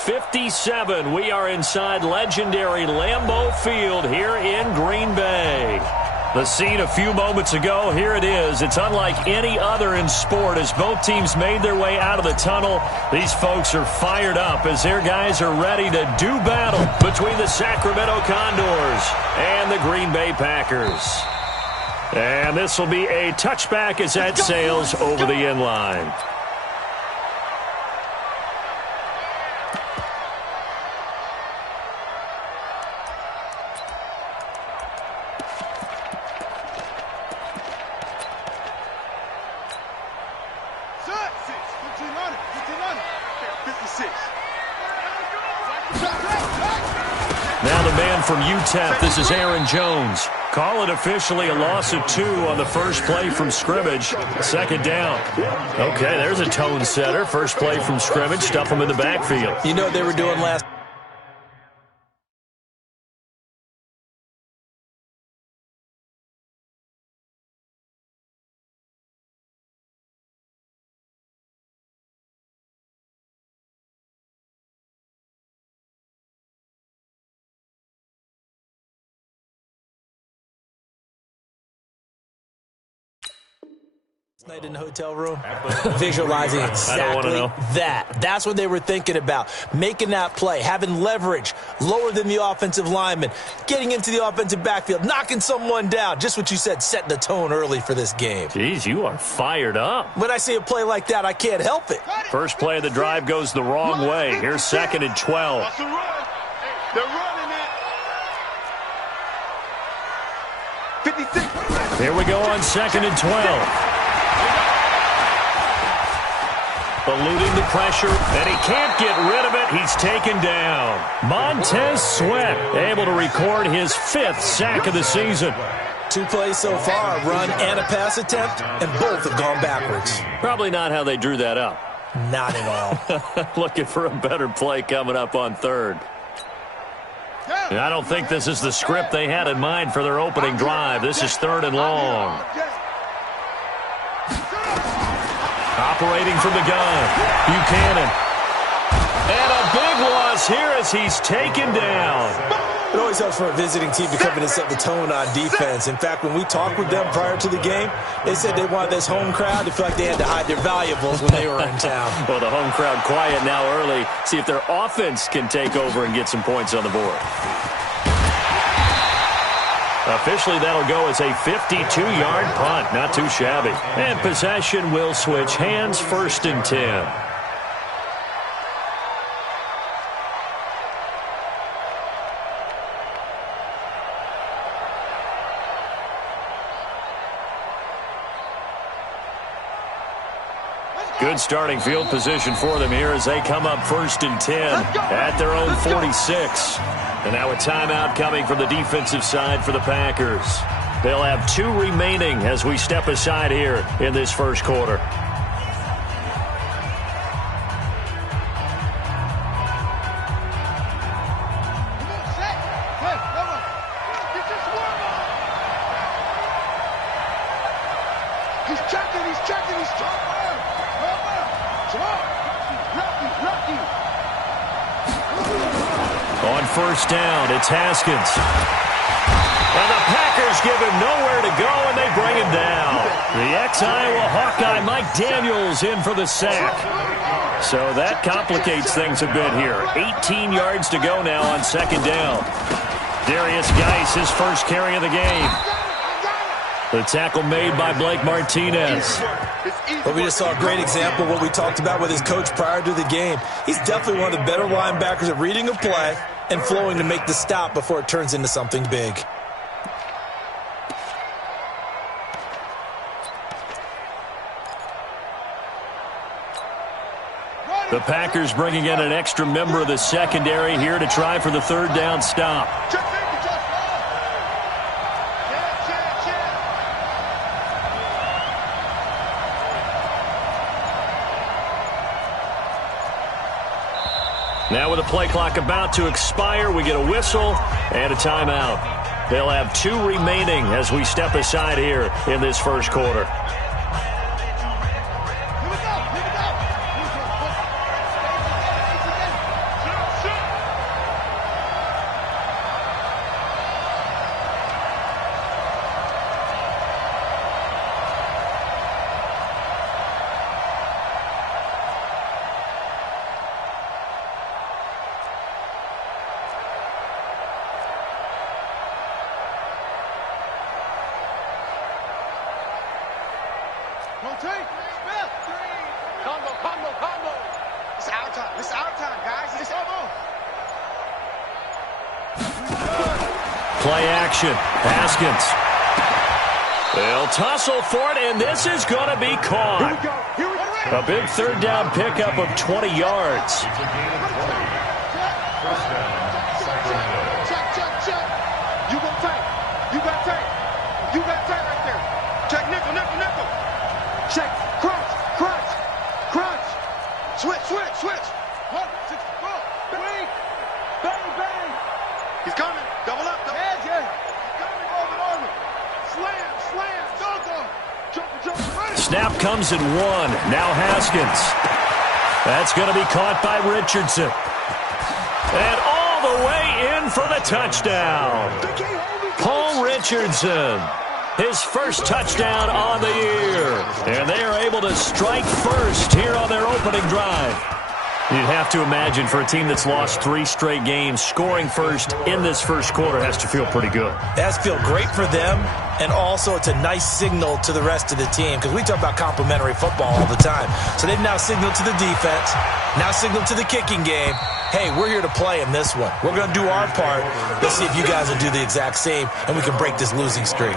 57. We are inside legendary Lambeau Field here in Green Bay. The scene a few moments ago, here it is. It's unlike any other in sport as both teams made their way out of the tunnel. These folks are fired up as their guys are ready to do battle between the Sacramento Condors and the Green Bay Packers. And this will be a touchback as that sails over the end line. Now the man from UTEP, this is Aaron Jones. Call it officially a loss of 2 on the first play from scrimmage. Second down. Okay, there's a tone setter. First play from scrimmage, stuff them in the backfield. You know what they were doing last. Night in the hotel room, visualizing exactly that. That's what they were thinking about. Making that play, having leverage, lower than the offensive lineman, getting into the offensive backfield, knocking someone down. Just what you said, setting the tone early for this game. Jeez, you are fired up. When I see a play like that, I can't help it. First play of the drive goes the wrong way. Here's 2nd and 12. They're running it. 56. Here we go on 2nd and 12. Eluding the pressure, and he can't get rid of it. He's taken down. Montez Sweat able to record his 5th sack of the season. 2 plays so far, a run and a pass attempt, and both have gone backwards. Probably not how they drew that up. Not at all. Looking for a better play coming up on 3rd. I don't think this is the script they had in mind for their opening drive. This is 3rd and long. Operating from the gun, Buchanan. And a big loss here as he's taken down. It always helps for a visiting team to come in and set the tone on defense. In fact, when we talked with them prior to the game, they said they wanted this home crowd to feel like they had to hide their valuables when they were in town. Well, the home crowd quiet now early. See if their offense can take over and get some points on the board. Officially, that'll go as a 52-yard punt. Not too shabby. And possession will switch hands, 1st and 10. Good starting field position for them here as they come up 1st and 10 at their own 46. And now a timeout coming from the defensive side for the Packers. They'll have 2 remaining as we step aside here in this first quarter. On 1st down, it's Haskins. And the Packers give him nowhere to go, and they bring him down. The ex-Iowa Hawkeye Mike Daniels in for the sack. So that complicates things a bit here. 18 yards to go now on 2nd down. Darius Geis, his first carry of the game. The tackle made by Blake Martinez. But we just saw a great example of what we talked about with his coach prior to the game. He's definitely one of the better linebackers at reading a play and flowing to make the stop before it turns into something big. The Packers bringing in an extra member of the secondary here to try for the 3rd down stop. Now with the play clock about to expire, we get a whistle and a timeout. They'll have 2 remaining as we step aside here in this first quarter. Combo. It's our time. It's our time, guys. It's over. Play action. Haskins. They'll tussle for it, and this is going to be caught. Here we go. A big third down pickup of 20 yards. Check. You go tight. You got tight. You got tight right there. Check nickel. Check. Crunch. Switch. 1, 6, 4. Bang. He's coming. Double up. Yeah. He's coming. Over. Slam. Jump. Snap comes in 1. Now Haskins. That's going to be caught by Richardson. And all the way in for the touchdown. Paul Richardson. His first touchdown on the year. And they are able to strike first here on their opening drive. You'd have to imagine for a team that's lost 3 straight games, scoring first in this first quarter has to feel pretty good. It has to feel great for them, and also it's a nice signal to the rest of the team because we talk about complimentary football all the time. So they've now signaled to the defense, now signaled to the kicking game, hey, we're here to play in this one. We're going to do our part. Let's see if you guys will do the exact same, and we can break this losing streak.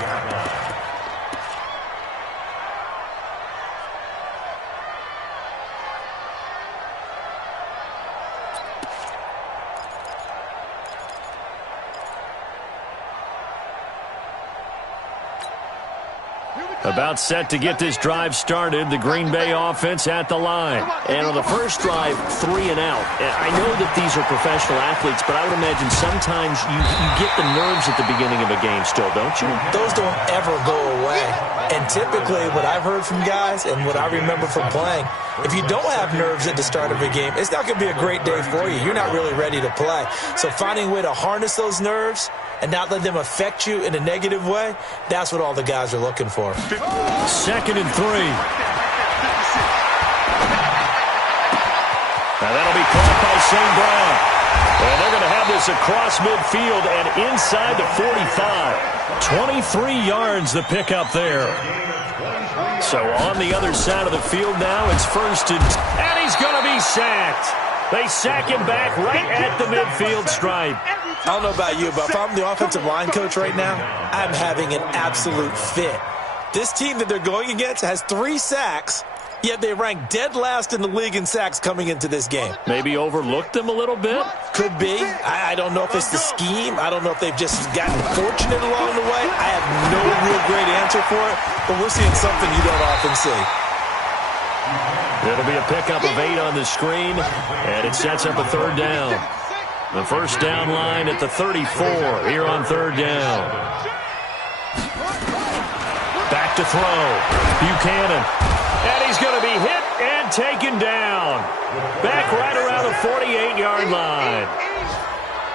About set to get this drive started, the Green Bay offense at the line. And on the first drive, 3 and out. I know that these are professional athletes, but I would imagine sometimes you get the nerves at the beginning of a game still, don't you? Those don't ever go away. And typically what I've heard from guys and what I remember from playing, if you don't have nerves at the start of a game, it's not going to be a great day for you. You're not really ready to play. So finding a way to harness those nerves and not let them affect you in a negative way, that's what all the guys are looking for. 2nd and 3. Now that'll be caught by St. Brown. And they're going to have this across midfield and inside the 45. 23 yards the pickup there. So on the other side of the field now, it's 1st and he's going to be sacked. They sack him back right at the midfield stripe. I don't know about you, but if I'm the offensive line coach right now, I'm having an absolute fit. This team that they're going against has 3 sacks, yet they rank dead last in the league in sacks coming into this game. Maybe overlooked them a little bit? Could be. I don't know if it's the scheme. I don't know if they've just gotten fortunate along the way. I have no real great answer for it, but we're seeing something you don't often see. It'll be a pickup of 8 on the screen, and it sets up a 3rd down. The first down line at the 34 here on 3rd down. Back to throw. Buchanan. And he's going to be hit and taken down. Back right around the 48-yard line.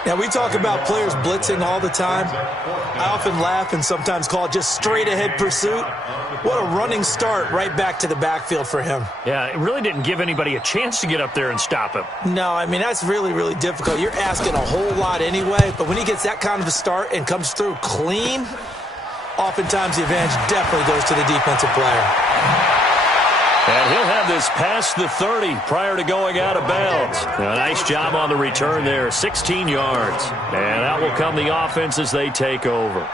Now, we talk about players blitzing all the time. I often laugh and sometimes call it just straight-ahead pursuit. What a running start right back to the backfield for him. Yeah, it really didn't give anybody a chance to get up there and stop him. No, I mean, that's really, really difficult. You're asking a whole lot anyway, but when he gets that kind of a start and comes through clean, oftentimes the advantage definitely goes to the defensive player. And he'll have this past the 30 prior to going out of bounds. A nice job on the return there, 16 yards. And out will come the offense as they take over.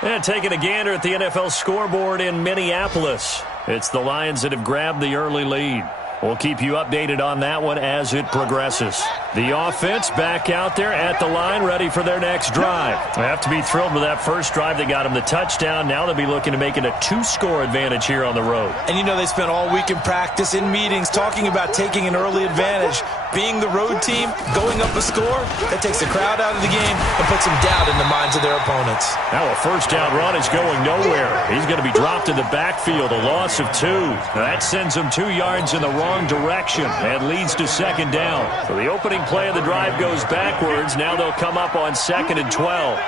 And taking a gander at the NFL scoreboard in Minneapolis. It's the Lions that have grabbed the early lead. We'll keep you updated on that one as it progresses. The offense back out there at the line, ready for their next drive. They have to be thrilled with that first drive. They got them the touchdown. Now they'll be looking to make it a 2-score advantage here on the road. And you know they spent all week in practice, in meetings, talking about taking an early advantage. Being the road team, going up a score, that takes the crowd out of the game and puts some doubt in the minds of their opponents. Now a first down run is going nowhere. He's going to be dropped in the backfield, a loss of 2. That sends him 2 yards in the wrong direction and leads to 2nd down. So the opening play of the drive goes backwards. Now they'll come up on 2nd and 12.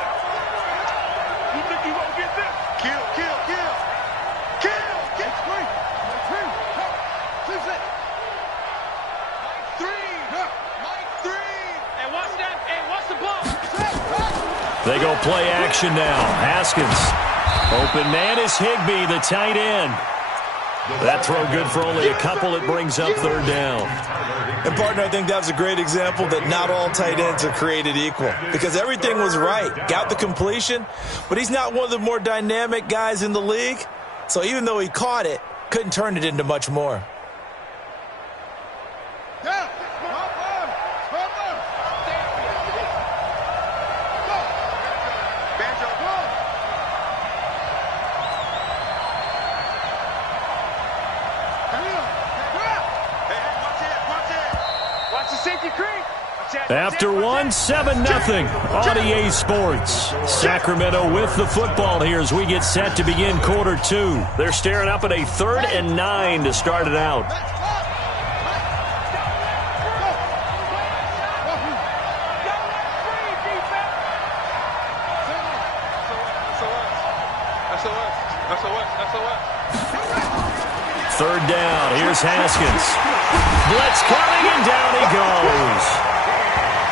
They go play action now. Haskins. Open man is Higbee, the tight end. That throw good for only a couple. It brings up third down. And, partner, I think that was a great example that not all tight ends are created equal because everything was right. Got the completion, but he's not one of the more dynamic guys in the league. So even though he caught it, couldn't turn it into much more. After 1, 7-0 on EA Sports. Sacramento with the football here as we get set to begin quarter 2. They're staring up at a 3rd and 9 to start it out. Third down. Here's Haskins. Blitz coming, and down he goes.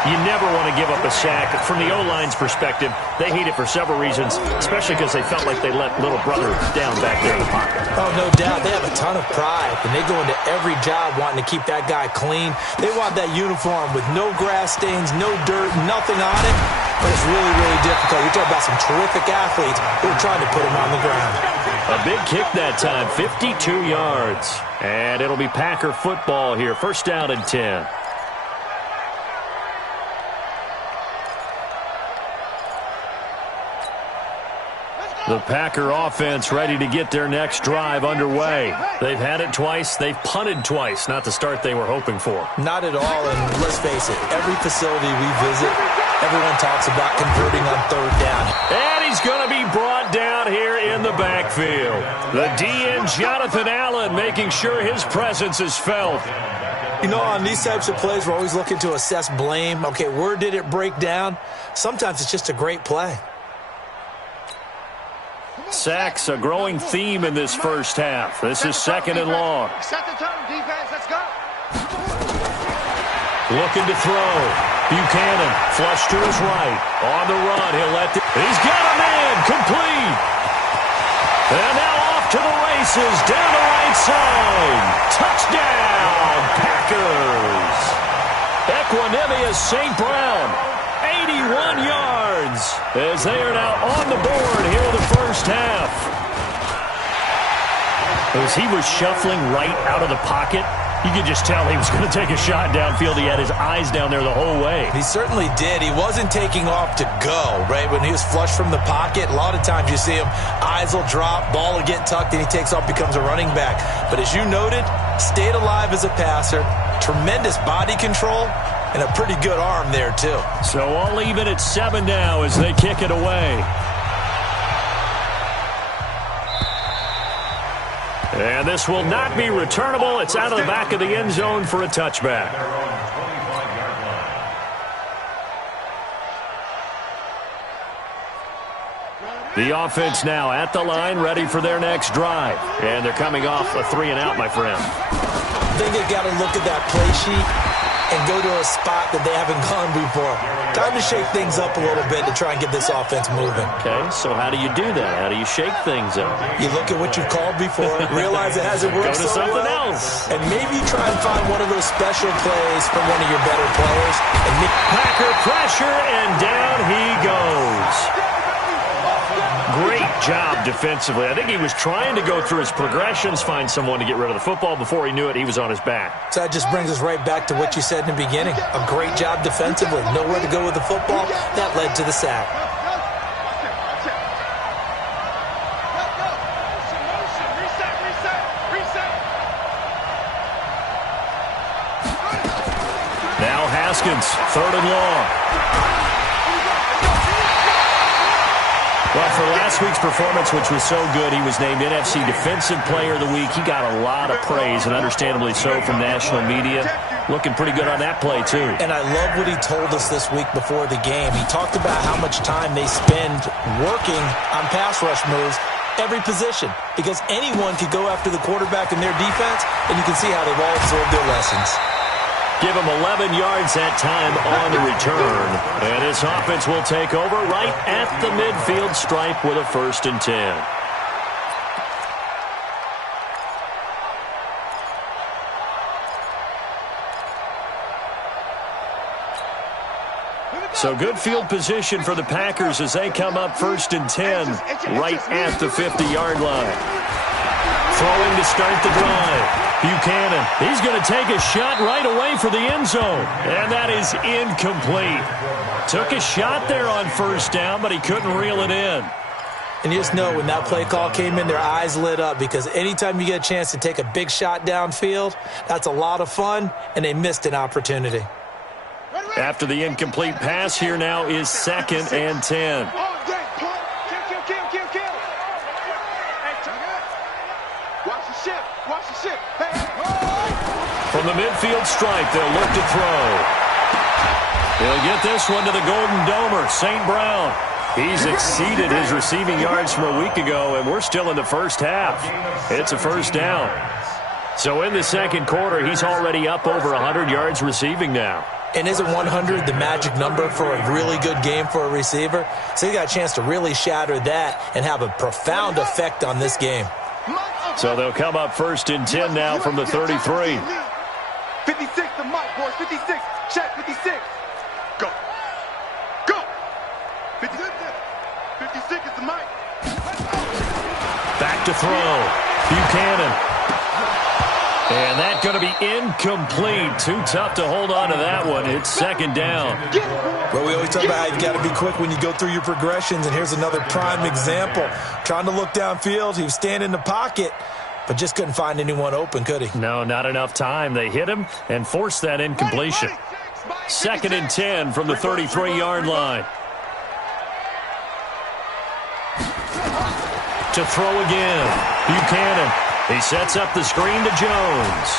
You never want to give up a sack. From the O-line's perspective, they hate it for several reasons, especially because they felt like they let little brother down back there in the pocket. Oh, no doubt. They have a ton of pride, and they go into every job wanting to keep that guy clean. They want that uniform with no grass stains, no dirt, nothing on it. But it's really, really difficult. You're talking about some terrific athletes who are trying to put him on the ground. A big kick that time, 52 yards. And it'll be Packer football here. First down and 10. The Packer offense ready to get their next drive underway. They've had it twice. They've punted twice. Not the start they were hoping for. Not at all, and let's face it, every facility we visit, everyone talks about converting on third down. And he's going to be brought down here in the backfield. The DN, Jonathan Allen, making sure his presence is felt. You know, on these types of plays, we're always looking to assess blame. Okay, where did it break down? Sometimes it's just a great play. Sacks, a growing theme in this first half. This is 2nd and long. Set the tone, defense. Let's go. Looking to throw. Buchanan, flush to his right. On the run, he'll let he's got a man, complete. And now off to the races, down the right side. Touchdown, Packers. Equanimous St. Brown, 81 yards, as they are now on the board here in the first half. As he was shuffling right out of the pocket, you could just tell he was going to take a shot downfield. He had his eyes down there the whole way. He certainly did. He wasn't taking off to go, right? When he was flushed from the pocket, a lot of times you see him, eyes will drop, ball will get tucked, and he takes off, becomes a running back. But as you noted, stayed alive as a passer, tremendous body control, and a pretty good arm there, too. So all even at 7 now as they kick it away. And this will not be returnable. It's out of the back of the end zone for a touchback. The offense now at the line, ready for their next drive. And they're coming off a 3-and-out, my friend. I think they've got to look at that play sheet and go to a spot that they haven't gone before. Time to shake things up a little bit to try and get this offense moving. Okay, so how do you do that? How do you shake things up? You look at what you've called before, realize it hasn't worked so well, something else. and maybe try and find one of those special plays from one of your better players. And Packer pressure, and down he goes. Great job defensively. I think he was trying to go through his progressions, find someone to get rid of the football. Before he knew it, he was on his back. So that just brings us right back to what you said in the beginning. A great job defensively. Nowhere to go with the football. That led to the sack. Now Haskins, 3rd and long. Well, for last week's performance, which was so good, he was named NFC Defensive Player of the Week. He got a lot of praise, and understandably so, from national media. Looking pretty good on that play, too. And I love what he told us this week before the game. He talked about how much time they spend working on pass rush moves, every position, because anyone could go after the quarterback in their defense, and you can see how they've all absorbed their lessons. Give him 11 yards that time on the return. And this offense will take over right at the midfield stripe with a 1st and 10. So good field position for the Packers as they come up 1st and 10 right at the 50-yard line. Throwing to start the drive. Buchanan, he's going to take a shot right away for the end zone. And that is incomplete. Took a shot there on 1st down, but he couldn't reel it in. And you just know when that play call came in, their eyes lit up because anytime you get a chance to take a big shot downfield, that's a lot of fun, and they missed an opportunity. After the incomplete pass, here now is 2nd and 10. From the midfield stripe, they'll look to throw. He'll get this one to the Golden Domer, St. Brown. He's exceeded his receiving yards from a week ago, and we're still in the first half. It's a 1st down. So in the 2nd quarter, he's already up over 100 yards receiving now. And isn't 100 the magic number for a really good game for a receiver? So he got a chance to really shatter that and have a profound effect on this game. So they'll come up 1st and 10 now from the 33. 56 to Mike, boys. 56. Check 56. Go. Go. 56 is the Mike. Back to throw. Buchanan. And that's going to be incomplete. Too tough to hold on to that one. It's 2nd down. Well, we always talk about how you got to be quick when you go through your progressions, and here's another prime example. Trying to look downfield, he was standing in the pocket, but just couldn't find anyone open, could he? No, not enough time. They hit him and forced that incompletion. 2nd and 10 from the 33-yard line. To throw again. Buchanan. He sets up the screen to Jones.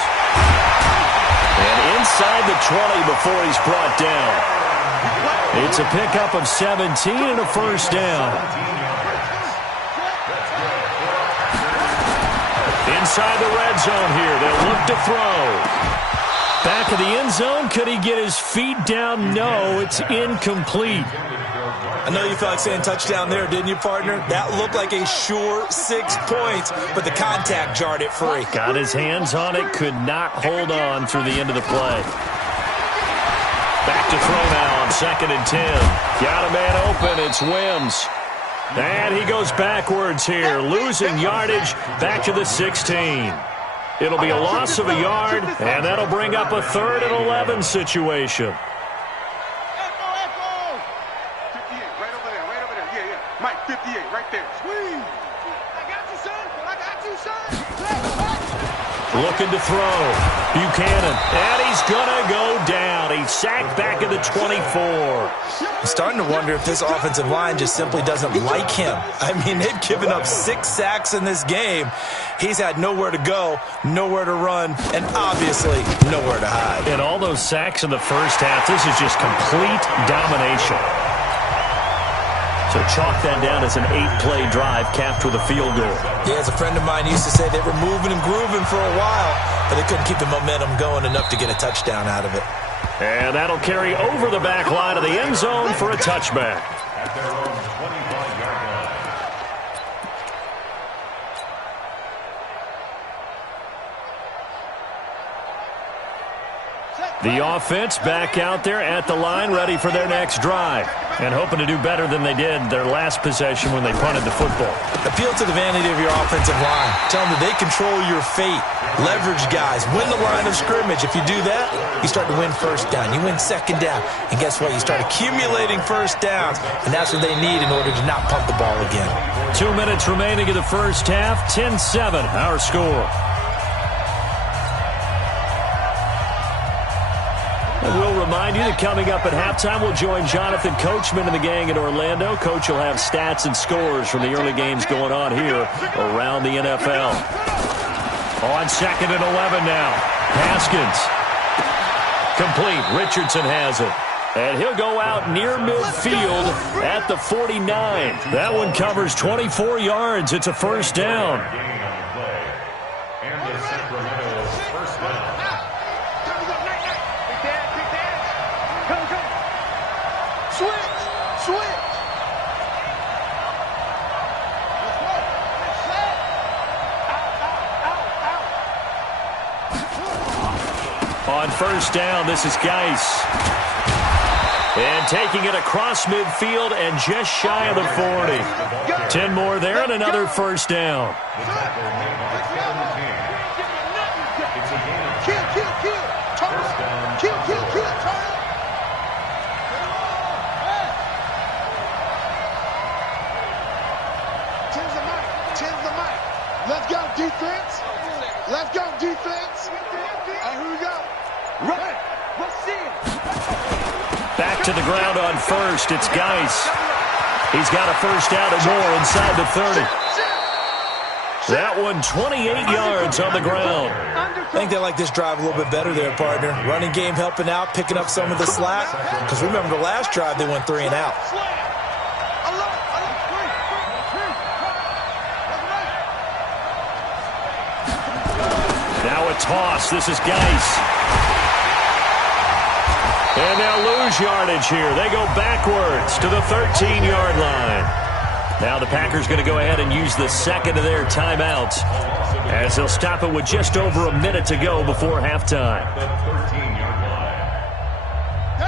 And inside the 20 before he's brought down. It's a pickup of 17 and a 1st down. Inside the red zone here. They'll look to throw. Back of the end zone. Could he get his feet down? No, it's incomplete. I know you felt like saying touchdown there, didn't you, partner? That looked like a sure 6 points, but the contact jarred it free. Got his hands on it, could not hold on through the end of the play. Back to throw now on 2nd and 10. Got a man open, it's Wims. And he goes backwards here, losing yardage back to the 16. It'll be a loss of a yard, and that'll bring up a 3rd and 11 situation. Mike, 58, right there. Squeeze. I got you, son. I got you, son. Looking to throw. Buchanan. And he's going to go down. He's sacked back at the 24. I'm starting to wonder if this offensive line just simply doesn't like him. I mean, they've given up 6 sacks in this game. He's had nowhere to go, nowhere to run, and obviously nowhere to hide. And all those sacks in the first half, this is just complete domination. So chalk that down as an 8-play drive capped with a field goal. Yeah, as a friend of mine used to say, they were moving and grooving for a while, but they couldn't keep the momentum going enough to get a touchdown out of it. And that'll carry over the back line of the end zone for a touchback. The offense back out there at the line, ready for their next drive. And hoping to do better than they did their last possession when they punted the football. Appeal to the vanity of your offensive line. Tell them that they control your fate. Leverage guys. Win the line of scrimmage. If you do that, you start to win 1st down. You win 2nd down. And guess what? You start accumulating 1st downs. And that's what they need in order to not punt the ball again. 2 minutes remaining in the first half. 10-7, our score. And we'll remind you that coming up at halftime, we'll join Jonathan Coachman and the gang in Orlando. Coach will have stats and scores from the early games going on here around the NFL. On 2nd and 11 now. Haskins. Complete. Richardson has it. And he'll go out near midfield at the 49. That one covers 24 yards. It's a 1st down. On 1st down, this is Geis. And taking it across midfield and just shy of the 40. 10 more there and another first down. Let's go, defense. Let's go, defense. And here we go. Right. Let's see it. Back to the ground on first. It's Geis. He's got a first down and more inside the 30. That one 28 yards on the ground. I think they like this drive a little bit better there, partner. Running game helping out, picking up some of the slack. Because remember the last drive, they went 3 and out. Now a toss. This is Geis. And they'll lose yardage here. They go backwards to the 13-yard line. Now the Packers going to go ahead and use the second of their timeouts as they'll stop it with just over a minute to go before halftime.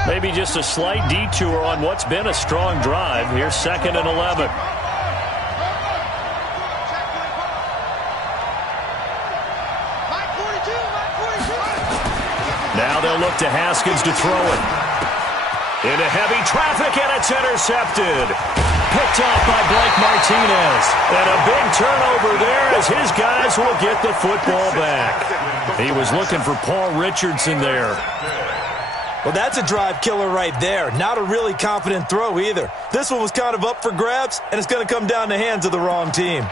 Maybe just a slight detour on what's been a strong drive. Here's 2nd and 11. Now they'll look to Haskins to throw it. Into heavy traffic, and it's intercepted. Picked off by Blake Martinez. And a big turnover there as his guys will get the football back. He was looking for Paul Richardson there. Well, that's a drive killer right there. Not a really confident throw either. This one was kind of up for grabs, and it's going to come down the hands of the wrong team.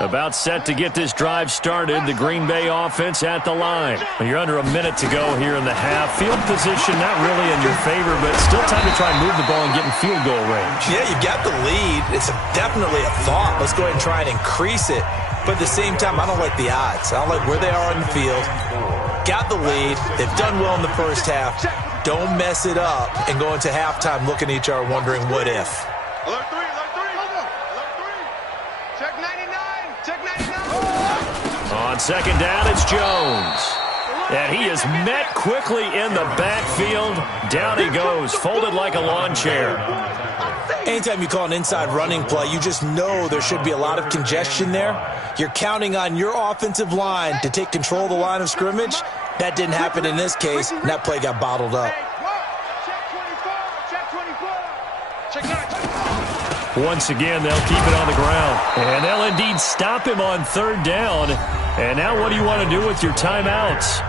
About set to get this drive started. The Green Bay offense at the line. You're under a minute to go here in the half. Field position not really in your favor, but still time to try and move the ball and get in field goal range. Yeah, you've got the lead. It's definitely a thought. Let's go ahead and try and increase it. But at the same time, I don't like the odds. I don't like where they are on the field. Got the lead. They've done well in the first half. Don't mess it up and go into halftime looking at each other wondering what if. Alert 3, alert 3. Alert 3. Check 99. Check 99. On second down, it's Jones. And he is met quickly in the backfield. Down he goes, folded like a lawn chair. Anytime you call an inside running play, you just know there should be a lot of congestion there. You're counting on your offensive line to take control of the line of scrimmage. That didn't happen in this case, and that play got bottled up. Check 24. Check 24. Check 9. Once again, they'll keep it on the ground. And they'll indeed stop him on third down. And now what do you want to do with your timeouts?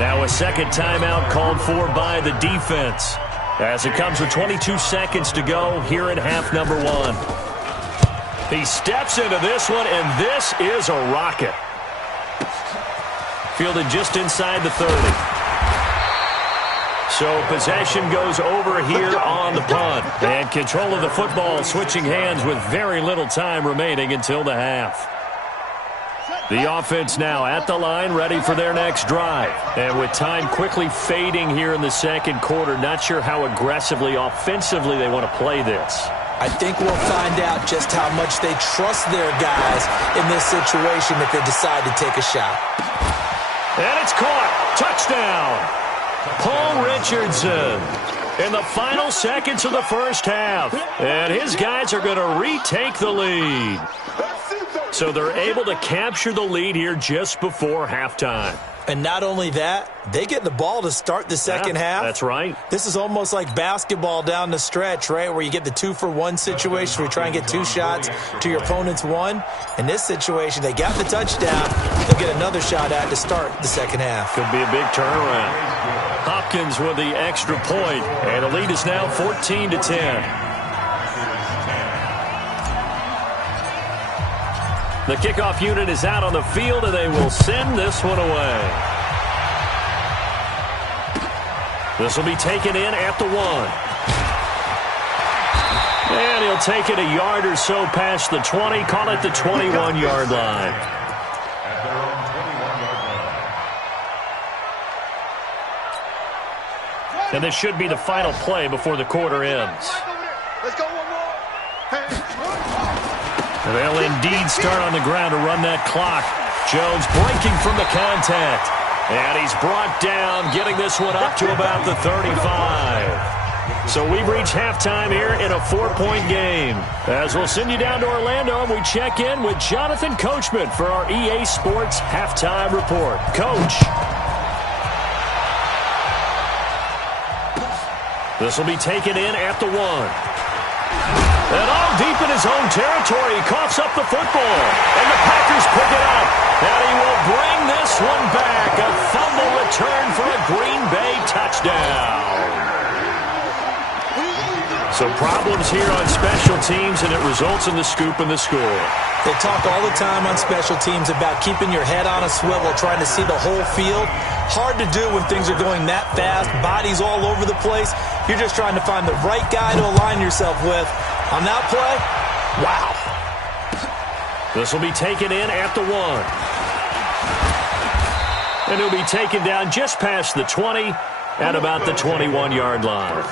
Now a second timeout called for by the defense, as it comes with 22 seconds to go here in half number 1. He steps into this one, and this is a rocket. Fielded just inside the 30. So possession goes over here on the punt. And control of the football switching hands with very little time remaining until the half. The offense now at the line, ready for their next drive. And with time quickly fading here in the second quarter, not sure how aggressively, offensively they want to play this. I think we'll find out just how much they trust their guys in this situation if they decide to take a shot. And it's caught. Touchdown. Paul Richardson in the final seconds of the first half. And his guys are going to retake the lead. So they're able to capture the lead here just before halftime. And not only that, they get the ball to start the second half. That's right. This is almost like basketball down the stretch, right, where you get the 2-for-1 situation where you try and get 2 shots to your opponent's 1. In this situation, they got the touchdown. They'll get another shot at to start the second half. Could be a big turnaround. Hopkins with the extra point, and the lead is now 14-10. The kickoff unit is out on the field, and they will send this one away. This will be taken in at the 1. And he'll take it a yard or so past the 20, call it the 21-yard line. And this should be the final play before the quarter ends. Let's go one more. They'll indeed start on the ground to run that clock. Jones breaking from the contact. And he's brought down, getting this one up to about the 35. So we've reached halftime here in a 4-point game. As we'll send you down to Orlando, and we check in with Jonathan Coachman for our EA Sports Halftime Report. Coach. This will be taken in at the 1. And all deep in his own territory, he coughs up the football. And the Packers pick it up. And he will bring this one back. A fumble return for a Green Bay touchdown. So problems here on special teams, and it results in the scoop and the score. They talk all the time on special teams about keeping your head on a swivel, trying to see the whole field. Hard to do when things are going that fast, bodies all over the place. You're just trying to find the right guy to align yourself with. On that play, wow. This will be taken in at the 1. And he'll be taken down just past the 20 at about the 21-yard line.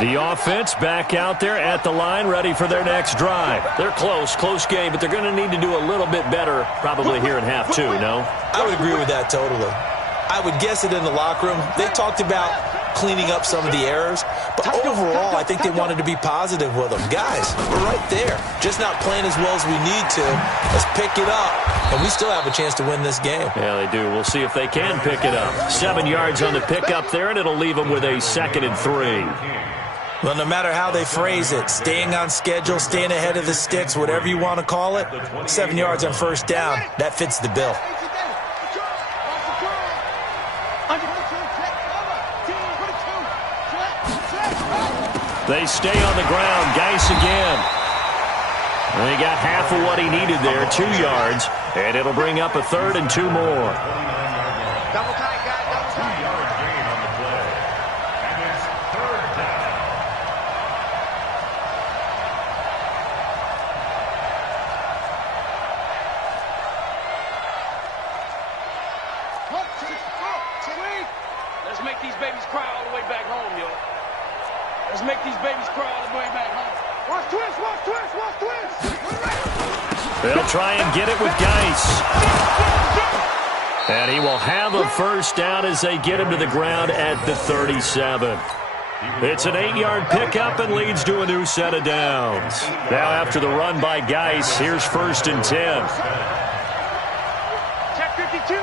The offense back out there at the line, ready for their next drive. They're close game, but they're going to need to do a little bit better probably here in half 2, no? I would agree with that totally. I would guess it in the locker room. They talked about cleaning up some of the errors, but overall, I think they wanted to be positive with them. Guys, we're right there. Just not playing as well as we need to. Let's pick it up, and we still have a chance to win this game. Yeah, they do. We'll see if they can pick it up. 7 yards on the pickup there, and it'll leave them with a 2nd and 3. Well, no matter how they phrase it, staying on schedule, staying ahead of the sticks, whatever you want to call it, 7 yards on first down, that fits the bill. They stay on the ground. Geis again. And he got half of what he needed there, 2 yards, and it'll bring up a 3rd and 2 more. Double tight, guys, double tight. 2-yard gain on the play. And it's 3rd down. Let's make these babies cry all the way back home, yo. Let's make these babies cry all the way back home. Watch twist, watch twist, watch twist. They'll try and get it with Geis. And he will have a first down as they get him to the ground at the 37. It's an 8-yard pickup and leads to a new set of downs. Now after the run by Geis, here's 1st and 10. Check 52.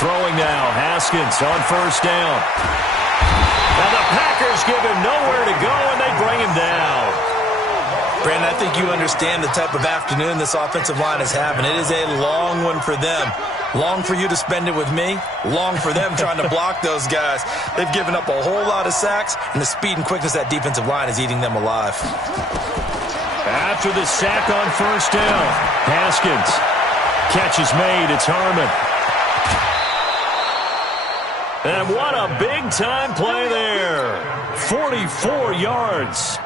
Throwing now, Haskins on first down. And the Packers give him nowhere to go, and they bring him down. Brandon, I think you understand the type of afternoon this offensive line is having. It is a long one for them. Long for you to spend it with me. Long for them trying to block those guys. They've given up a whole lot of sacks, and the speed and quickness of that defensive line is eating them alive. After the sack on first down, Haskins. Catch is made. It's Harmon. And what a big-time play there. 44 yards.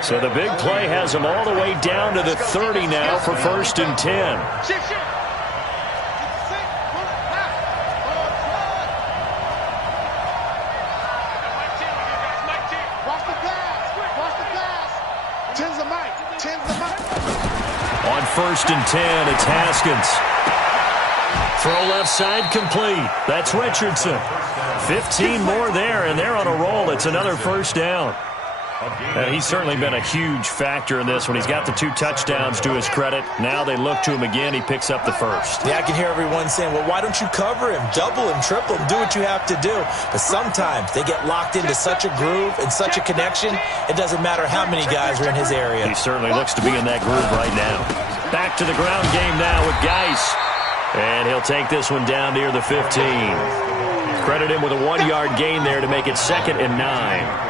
So the big play has them all the way down to the 30 now for 1st and 10. On 1st and 10, it's Haskins. Throw left side complete. That's Richardson. 15 more there, and they're on a roll. It's another first down. He's certainly been a huge factor in this when he's got the 2 touchdowns to his credit. Now they look to him again. He picks up the first. Yeah, I can hear everyone saying, well, why don't you cover him, double him, triple him, do what you have to do. But sometimes they get locked into such a groove and such a connection, it doesn't matter how many guys are in his area. He certainly looks to be in that groove right now. Back to the ground game now with Geis. And he'll take this one down near the 15. Credit him with a 1-yard gain there to make it 2nd and 9.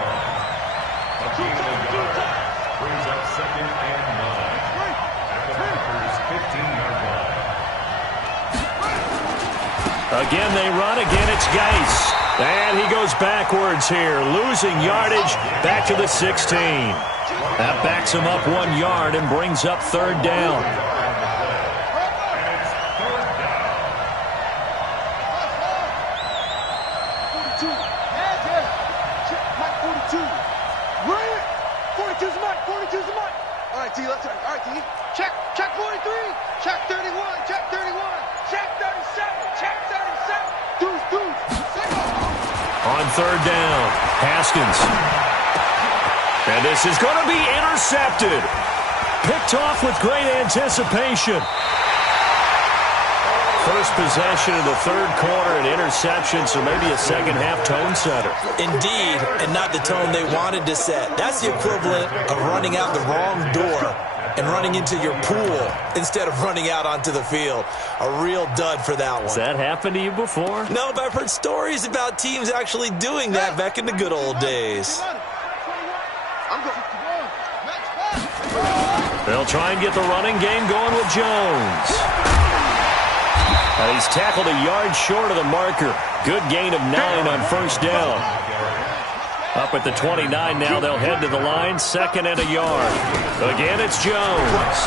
Brings up 2nd and 9 at the Packers' 15-yard line. Again, they run. Again, it's Geis. And he goes backwards here, losing yardage back to the 16. That backs him up 1 yard and brings up 3rd down. Check 31. Check 31. Check 37. Check 37. Deuce. On third down, Haskins. And this is going to be intercepted. Picked off with great anticipation. First possession of the third quarter, an interception, so maybe a second-half tone setter. Indeed, and not the tone they wanted to set. That's the equivalent of running out the wrong door and running into your pool instead of running out onto the field. A real dud for that one. Has that happened to you before? No, but I've heard stories about teams actually doing that back in the good old days. They'll try and get the running game going with Jones. And he's tackled a yard short of the marker. Good gain of 9 on first down. Up at the 29 now, they'll head to the line, second and a yard. Again, it's Jones.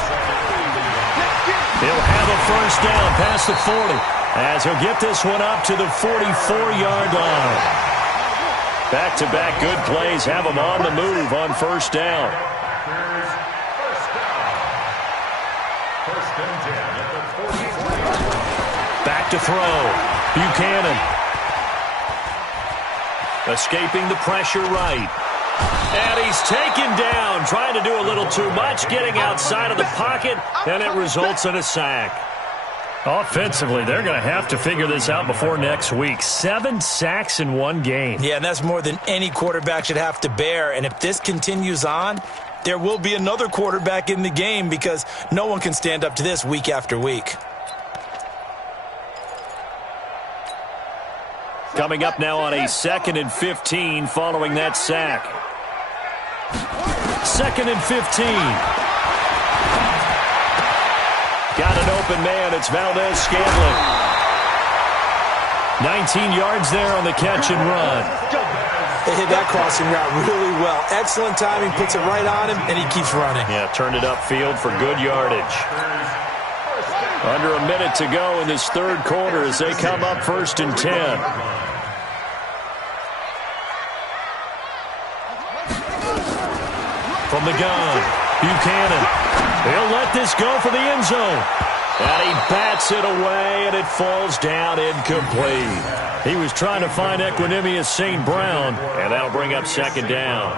He'll have a first down past the 40 as he'll get this one up to the 44-yard line. Back-to-back good plays have him on the move on first down. Back to throw. Buchanan. Escaping the pressure right. And he's taken down, trying to do a little too much, getting outside of the pocket, and it results in a sack. Offensively, they're going to have to figure this out before next week. 7 sacks in one game. Yeah, and that's more than any quarterback should have to bear. And if this continues on, there will be another quarterback in the game because no one can stand up to this week after week. Coming up now on a 2nd and 15 following that sack. 2nd and 15. Got an open man. It's Valdez-Scantling. 19 yards there on the catch and run. They hit that crossing route really well. Excellent timing, puts it right on him, and he keeps running. Yeah, turned it upfield for good yardage. Under a minute to go in this third quarter as they come up 1st and 10. From the gun, Buchanan. He'll let this go for the end zone. And he bats it away, and it falls down incomplete. He was trying to find Equanimous St. Brown, and that'll bring up 2nd down.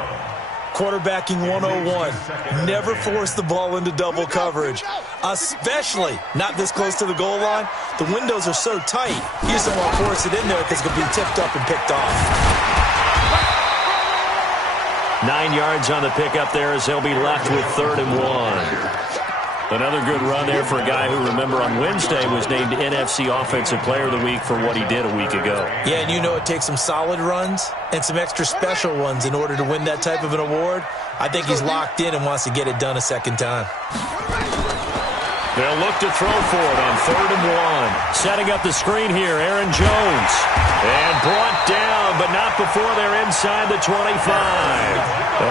Quarterbacking 101. Never force the ball into double coverage, especially not this close to the goal line. The windows are so tight, you just don't want to force it in there because it could be tipped up and picked off. 9 yards on the pickup there as they'll be left with 3rd and 1. Another good run there for a guy who, remember, on Wednesday was named NFC Offensive Player of the Week for what he did a week ago. Yeah, and you know it takes some solid runs and some extra special ones in order to win that type of an award. I think he's locked in and wants to get it done a second time. They'll look to throw for it on 3rd and 1. Setting up the screen here, Aaron Jones. And brought down, but not before they're inside the 25.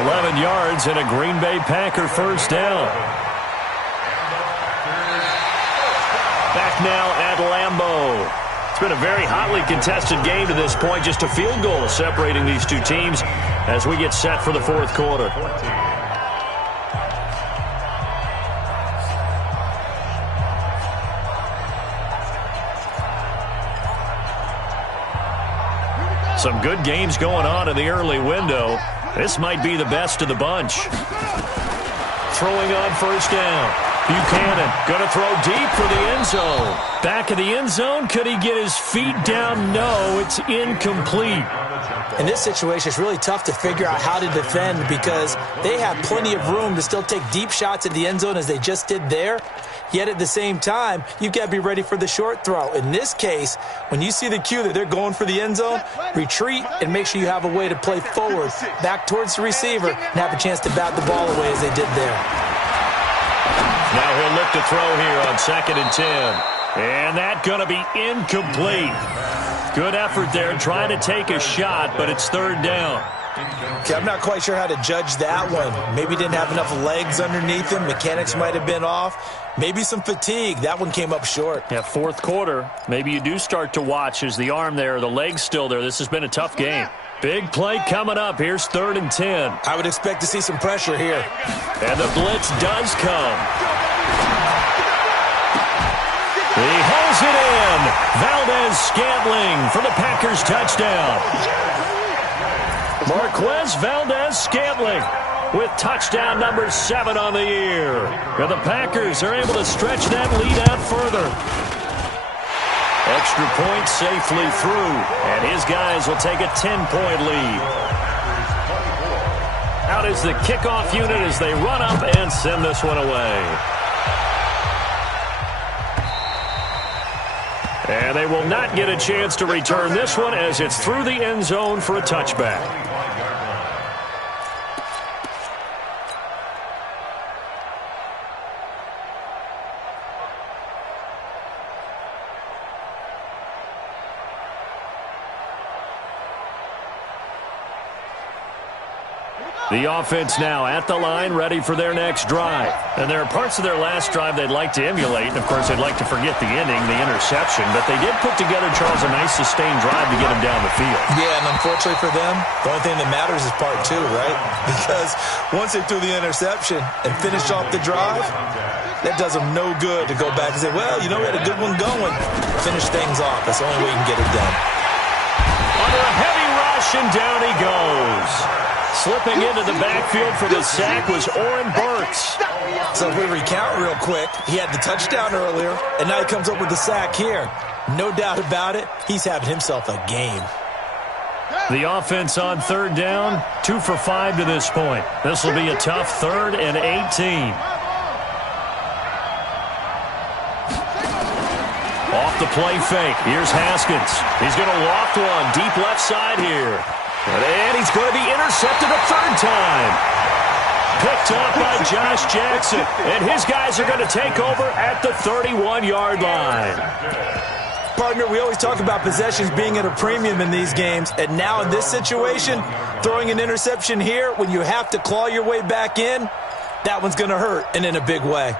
11 yards and a Green Bay Packer first down. Back now at Lambeau. It's been a very hotly contested game to this point. Just a field goal separating these two teams as we get set for the fourth quarter. Some good games going on in the early window. This might be the best of the bunch. Throwing on first down. Buchanan going to throw deep for the end zone. Back of the end zone. Could he get his feet down? No, it's incomplete. In this situation, it's really tough to figure out how to defend because they have plenty of room to still take deep shots at the end zone as they just did there. Yet at the same time, you've got to be ready for the short throw. In this case, when you see the cue that they're going for the end zone, retreat and make sure you have a way to play forward, back towards the receiver, and have a chance to bat the ball away as they did there. Now he'll look to throw here on 2nd and 10. And that's going to be incomplete. Good effort there trying to take a shot, but it's 3rd down. Okay, I'm not quite sure how to judge that one. Maybe didn't have enough legs underneath him. Mechanics might have been off. Maybe some fatigue. That one came up short. Yeah, fourth quarter. Maybe you do start to watch as the arm there, the leg's still there. This has been a tough game. Big play coming up. Here's 3rd and 10. I would expect to see some pressure here. And the blitz does come. Valdez-Scantling for the Packers touchdown. Marquez Valdez-Scantling with touchdown number 7 on the year. And the Packers are able to stretch that lead out further. Extra point safely through, and his guys will take a 10-point lead. Out is the kickoff unit as they run up and send this one away. And they will not get a chance to return this one as it's through the end zone for a touchback. The offense now at the line, ready for their next drive. And there are parts of their last drive they'd like to emulate. And, of course, they'd like to forget the ending, the interception. But they did put together, Charles, a nice sustained drive to get them down the field. Yeah, and unfortunately for them, the only thing that matters is part 2, right? Because once they threw the interception and finished off the drive, that does them no good to go back and say, well, you know, we had a good one going. Finish things off. That's the only way you can get it done. Under a heavy rush, and down he goes. Slipping into the backfield for the sack was Oren Burks. So if we recount real quick, he had the touchdown earlier, and now he comes up with the sack here. No doubt about it, he's having himself a game. The offense on third down, 2 for 5 to this point. This will be a tough 3rd and 18. Off the play fake. Here's Haskins. He's going to loft one deep left side here. And he's going to be intercepted a 3rd time. Picked up by Josh Jackson. And his guys are going to take over at the 31-yard line. Partner, we always talk about possessions being at a premium in these games. And now in this situation, throwing an interception here when you have to claw your way back in, that one's going to hurt, and in a big way.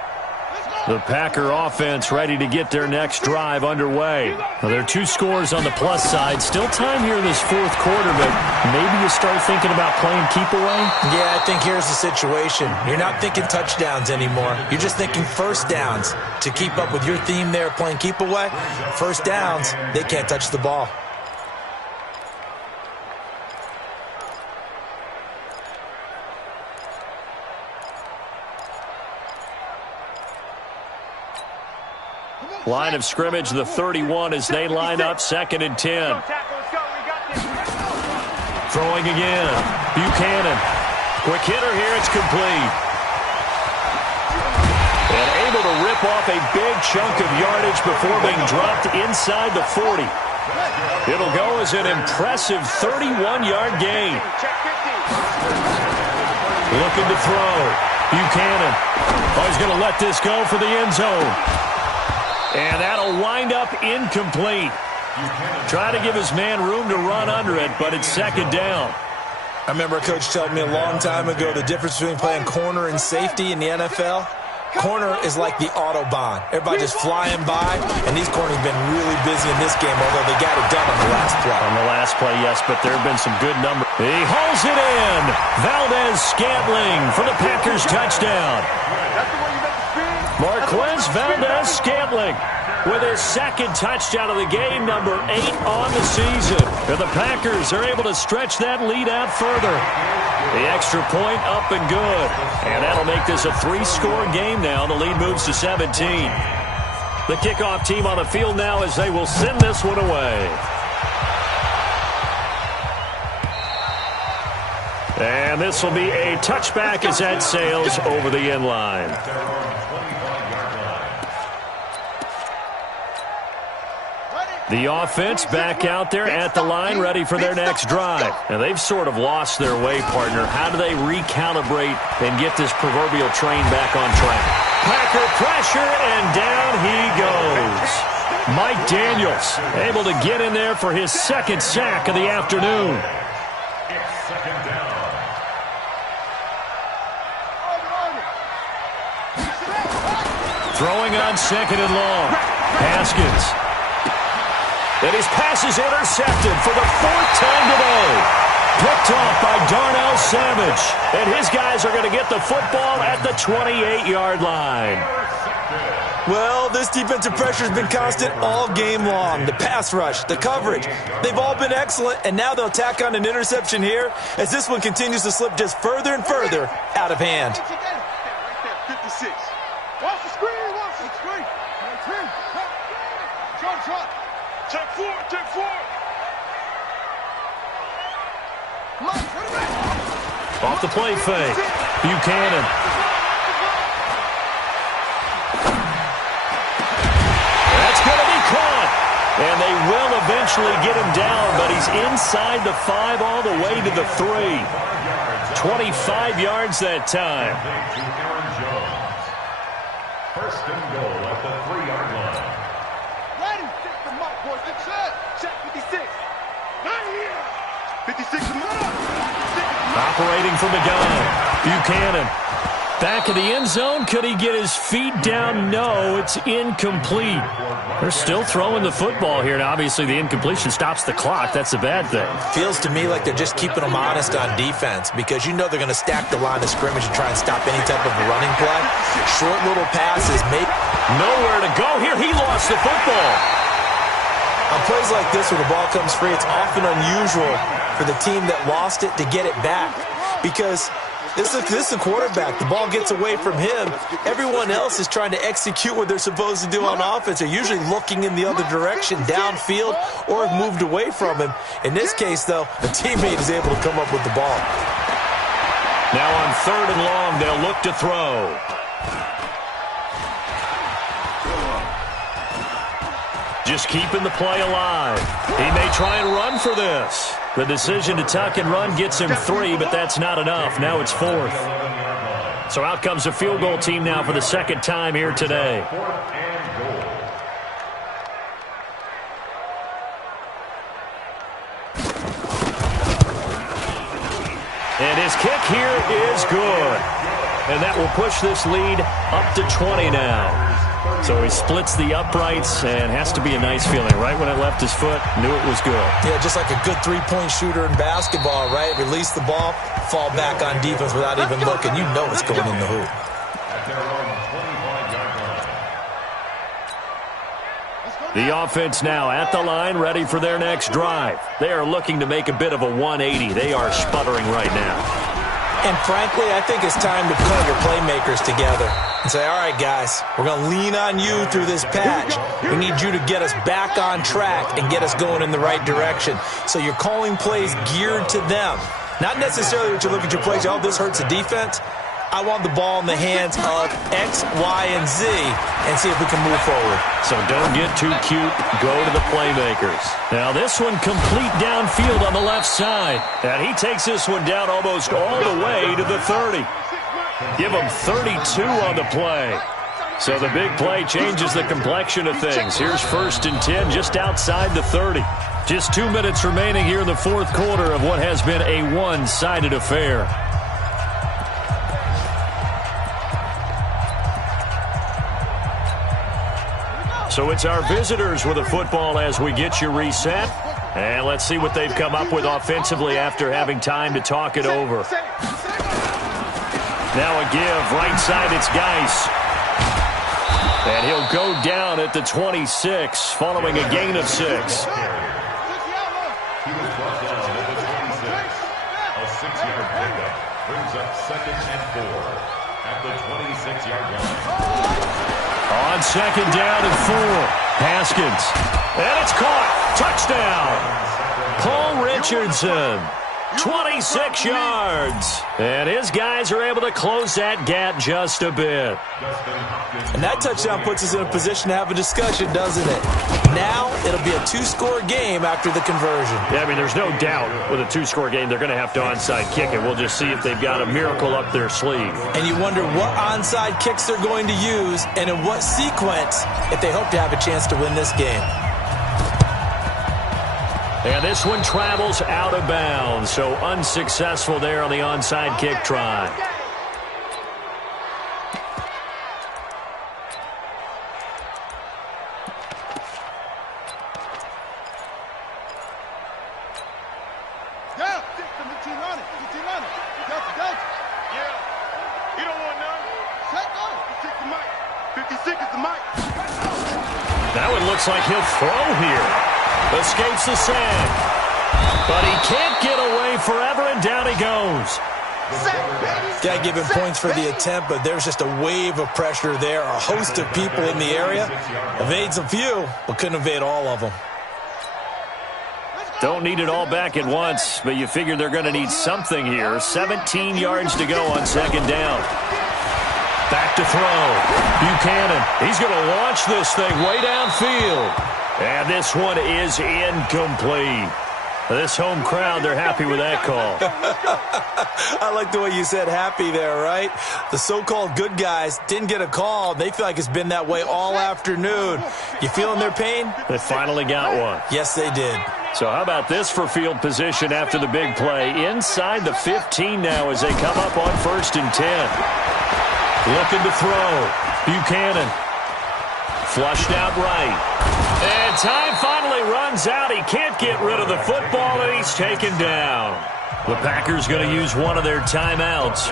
The Packer offense ready to get their next drive underway. Well, there are 2 scores on the plus side. Still time here in this 4th quarter, but maybe you start thinking about playing keep away? Yeah, I think here's the situation. You're not thinking touchdowns anymore. You're just thinking first downs. To keep up with your theme there playing keep away, first downs, they can't touch the ball. Line of scrimmage, the 31 as they line up 2nd and 10. Throwing again. Buchanan. Quick hitter here. It's complete. And able to rip off a big chunk of yardage before being dropped inside the 40. It'll go as an impressive 31-yard gain. Looking to throw. Buchanan. Oh, he's going to let this go for the end zone. And that'll wind up incomplete. Try to give his man room to run under it, but it's 2nd down. I remember a coach telling me a long time ago the difference between playing corner and safety in the NFL. Corner is like the Autobahn. Everybody just flying by, and these corners have been really busy in this game, although they got it done on the last play. On the last play, yes, but there have been some good numbers. He hauls it in. Valdez-Scantling for the Packers touchdown. Marquez Valdez-Scantling with his 2nd touchdown of the game, number 8 on the season. And the Packers are able to stretch that lead out further. The extra point up and good. And that'll make this a 3-score game now. The lead moves to 17. The kickoff team on the field now as they will send this one away. And this will be a touchback as that sails over the end line. The offense back out there at the line, ready for their next drive. And they've sort of lost their way, partner. How do they recalibrate and get this proverbial train back on track? Packer pressure, and down he goes. Mike Daniels able to get in there for his 2nd sack of the afternoon. Throwing on 2nd and long. Haskins. And his pass is intercepted for the 4th time today. Picked off by Darnell Savage. And his guys are going to get the football at the 28-yard line. Well, this defensive pressure has been constant all game long. The pass rush, the coverage, they've all been excellent, and now they'll tack on an interception here as this one continues to slip just further and further out of hand. 56. Watch the screen, watch the screen. Shot. Check forward. Off the play fake. Buchanan. That's going to be caught. And they will eventually get him down, but he's inside the 5 all the way to the 3. 25 yards that time. First and goal at the 3-yard line. Ready. Take the mark, boys. Check 56. Not here. 56 is Operating from the gun. Buchanan. Back of the end zone. Could he get his feet down? No, it's incomplete. They're still throwing the football here. Now, obviously, the incompletion stops the clock. That's a bad thing. Feels to me like they're just keeping them honest on defense because you know they're going to stack the line of scrimmage and try and stop any type of a running play. Short little passes. Nowhere to go here. He lost the football. On plays like this where the ball comes free, it's often unusual for the team that lost it to get it back because this is a quarterback. The ball gets away from him. Everyone else is trying to execute what they're supposed to do on offense. They're usually looking in the other direction, downfield, or have moved away from him. In this case, though, the teammate is able to come up with the ball. Now on 3rd and long, they'll look to throw. Just keeping the play alive. He may try and run for this. The decision to tuck and run gets him 3, but that's not enough. Now it's 4th. So out comes a field goal team now for the 2nd time here today. And his kick here is good. And that will push this lead up to 20 now. So he splits the uprights and has to be a nice feeling. Right when it left his foot, knew it was good. Yeah, just like a good three-point shooter in basketball, right? Release the ball, fall back on defense without even looking. You know it's going in the hoop. The offense now at the line, ready for their next drive. They are looking to make a bit of a 180. They are sputtering right now. And frankly, I think it's time to pull your playmakers together and say, all right, guys, we're going to lean on you through this patch. We need you to get us back on track and get us going in the right direction. So you're calling plays geared to them. Not necessarily that you look at your plays, oh, this hurts the defense. I want the ball in the hands of X, Y, and Z and see if we can move forward. So don't get too cute. Go to the playmakers. Now this one complete downfield on the left side. And he takes this one down almost all the way to the 30. Give him 32 on the play. So the big play changes the complexion of things. Here's 1st and 10 just outside the 30. Just 2 minutes remaining here in the 4th quarter of what has been a one-sided affair. So it's our visitors with the football as we get you reset. And let's see what they've come up with offensively after having time to talk it over. Now a give. Right side, it's Geis. And he'll go down at the 26 following a gain of 6. He was brought down at the 26. A 6-yard pickup brings up 2nd and 4 at the 26-yard line. On 2nd down and 4. Haskins. And it's caught. Touchdown. Paul Richardson. 26 yards. And his guys are able to close that gap just a bit. And that touchdown puts us in a position to have a discussion, doesn't it? Now it'll be a 2-score game after the conversion. Yeah, I mean, there's no doubt with a 2-score game they're going to have to onside kick it. We'll just see if they've got a miracle up their sleeve. And you wonder what onside kicks they're going to use and in what sequence if they hope to have a chance to win this game. And this one travels out of bounds, so unsuccessful there on the onside kick try. Yeah. He don't want none. Take 56 is the mic. Now it looks like he'll throw here. Escapes the sack. But he can't get away forever, and down he goes. Got to give him points for the attempt, but there's just a wave of pressure there. A host of people in the area. Evades a few, but couldn't evade all of them. Don't need it all back at once, but you figure they're going to need something here. 17 yards to go on second down. Back to throw. Buchanan, he's going to launch this thing way downfield. And this one is incomplete. This home crowd, they're happy with that call. I like the way you said happy there, right? The so-called good guys didn't get a call. They feel like it's been that way all afternoon. You feeling their pain? They finally got one. Yes, they did. So how about this for field position after the big play? Inside the 15 now as they come up on 1st and 10. Looking to throw. Buchanan. Flushed out right. And time finally runs out. He can't get rid of the football, and he's taken down. The Packers going to use one of their timeouts.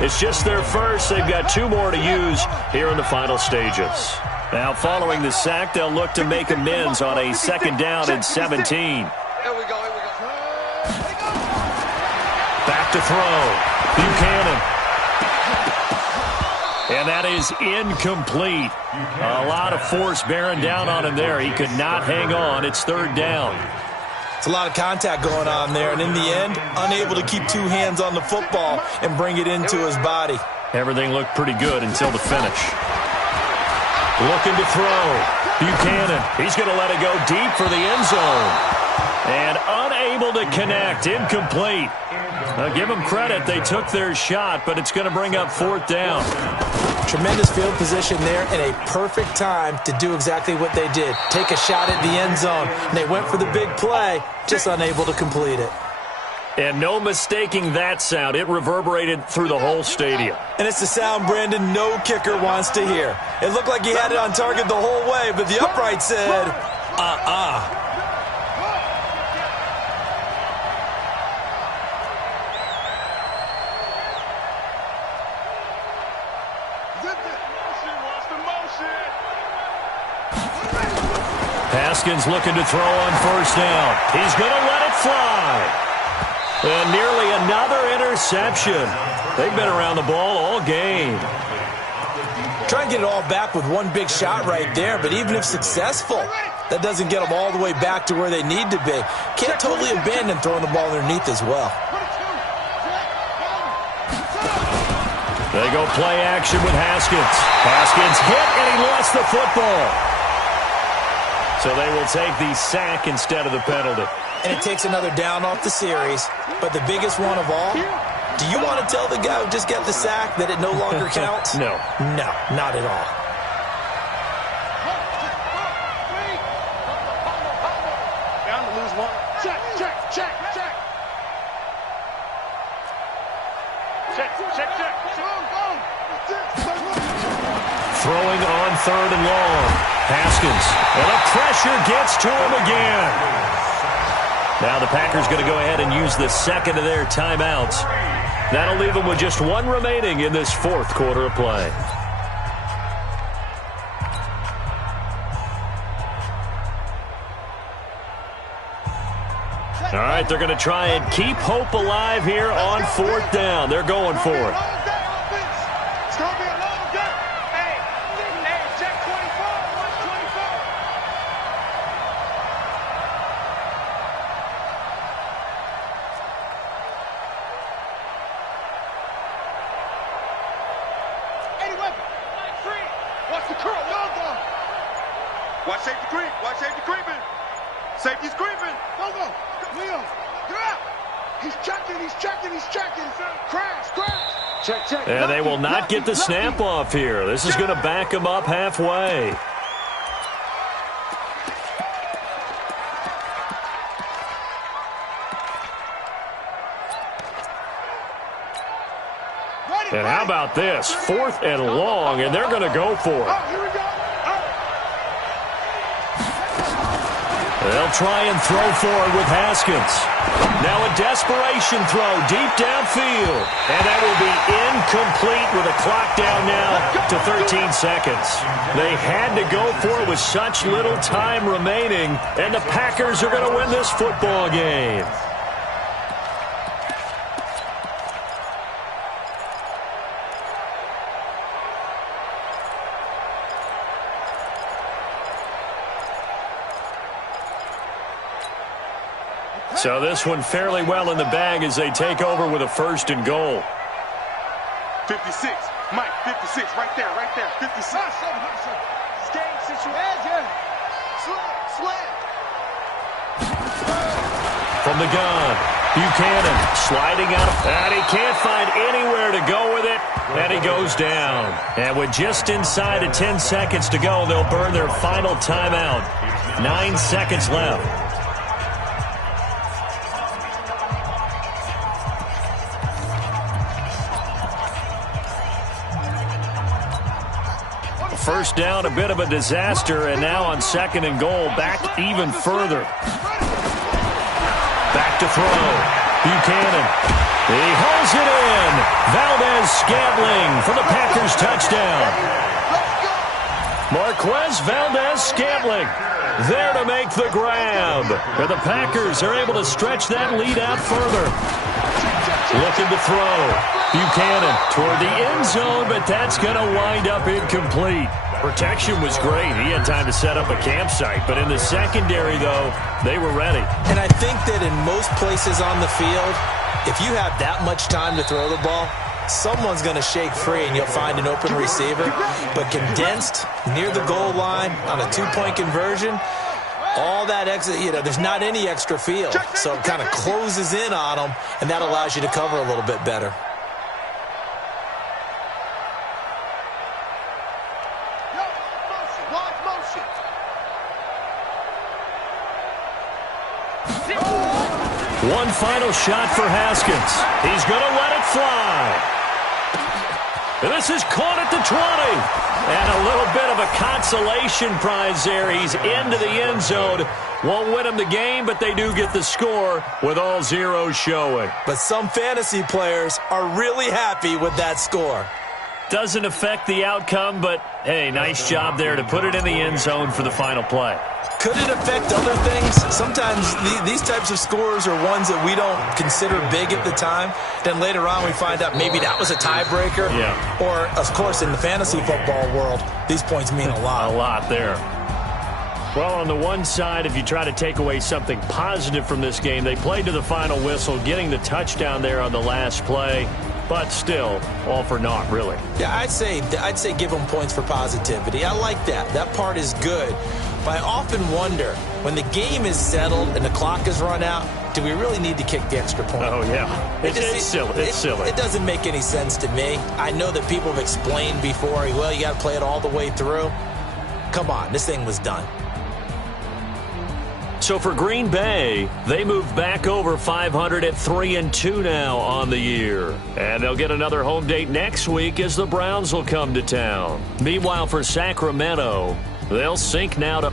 It's just their first. They've got 2 more to use here in the final stages. Now, following the sack, they'll look to make amends on a 2nd down and 17. Here we go. Back to throw. Buchanan. And that is incomplete. A lot of force bearing down on him there. He could not hang on. It's 3rd down. It's a lot of contact going on there, and in the end, unable to keep 2 hands on the football and bring it into his body. Everything looked pretty good until the finish. Looking to throw. Buchanan, he's going to let it go deep for the end zone. And unable to connect. Incomplete. Now, give them credit. They took their shot, but it's going to bring up 4th down. Tremendous field position there and a perfect time to do exactly what they did. Take a shot at the end zone. And they went for the big play, just unable to complete it. And no mistaking that sound. It reverberated through the whole stadium. And it's the sound, Brandon, no kicker wants to hear. It looked like he had it on target the whole way, but the upright said, Haskins looking to throw on 1st down. He's going to let it fly. And nearly another interception. They've been around the ball all game. Try and get it all back with one big shot right there, but even if successful, that doesn't get them all the way back to where they need to be. Can't totally abandon throwing the ball underneath as well. They go play action with Haskins. Haskins hit, and he lost the football. So they will take the sack instead of the penalty. And it takes another down off the series. But the biggest one of all, do you want to tell the guy who just got the sack that it no longer counts? No. No, not at all. Down to lose one. Check. Throwing on 3rd and long. Haskins. And the pressure gets to him again. Now the Packers going to go ahead and use the 2nd of their timeouts. That'll leave them with just 1 remaining in this 4th quarter of play. All right, they're going to try and keep hope alive here on 4th down. They're going for it. It's going to be a long game. Hey, check 24. What's 24? Any weapon. Watch the curl. Watch safety creep. Watch safety creeping. Safety's creeping. Go. Leo, you're out. He's checking. Crash. Check. And they will not get the snap off here. This is going to back them up halfway. And how about this? 4th and long, and they're going to go for it. Oh, here we go. They'll try and throw forward with Haskins. Now a desperation throw deep downfield. And that will be incomplete with a clock down now to 13 seconds. They had to go for it with such little time remaining. And the Packers are going to win this football game. So this one fairly well in the bag as they take over with a 1st and goal. 56. Mike, 56. Right there. 56. Skate situation. Slant. From the gun, Buchanan sliding out. And he can't find anywhere to go with it. And he goes down. And with just inside of 10 seconds to go, they'll burn their final timeout. 9 seconds left. First down, a bit of a disaster, and now on 2nd and goal, back even further. Back to throw. Buchanan. He holds it in. Valdez-Scantling for the Packers touchdown. Marquez Valdez-Scantling there to make the grab. And the Packers are able to stretch that lead out further. Looking to throw. Buchanan toward the end zone, but that's going to wind up incomplete. Protection was great. He had time to set up a campsite, but in the secondary, though, they were ready. And I think that in most places on the field, if you have that much time to throw the ball, someone's going to shake free and you'll find an open receiver. But condensed near the goal line on a 2-point conversion, all that extra, there's not any extra field. So it kind of closes in on them, and that allows you to cover a little bit better. One final shot for Haskins. He's going to let it fly. And this is caught at the 20. And a little bit of a consolation prize there. He's into the end zone. Won't win them the game, but they do get the score with all zeros showing. But some fantasy players are really happy with that score. Doesn't affect the outcome, but, hey, nice job there to put it in the end zone for the final play. Could it affect other things? Sometimes these types of scores are ones that we don't consider big at the time. Then later on we find out maybe that was a tiebreaker. Yeah. Or, of course, in the fantasy football world, these points mean a lot. A lot there. Well, on the one side, if you try to take away something positive from this game, they played to the final whistle, getting the touchdown there on the last play. But still, all for naught, really. Yeah, I'd say give them points for positivity. I like that. That part is good. But I often wonder, when the game is settled and the clock is run out, do we really need to kick the extra point? Oh, yeah. It's silly. It's silly. It doesn't make any sense to me. I know that people have explained before, well, you got to play it all the way through. Come on, this thing was done. So for Green Bay, they move back over 500 at 3-2 now on the year. And they'll get another home date next week as the Browns will come to town. Meanwhile, for Sacramento, they'll sink now to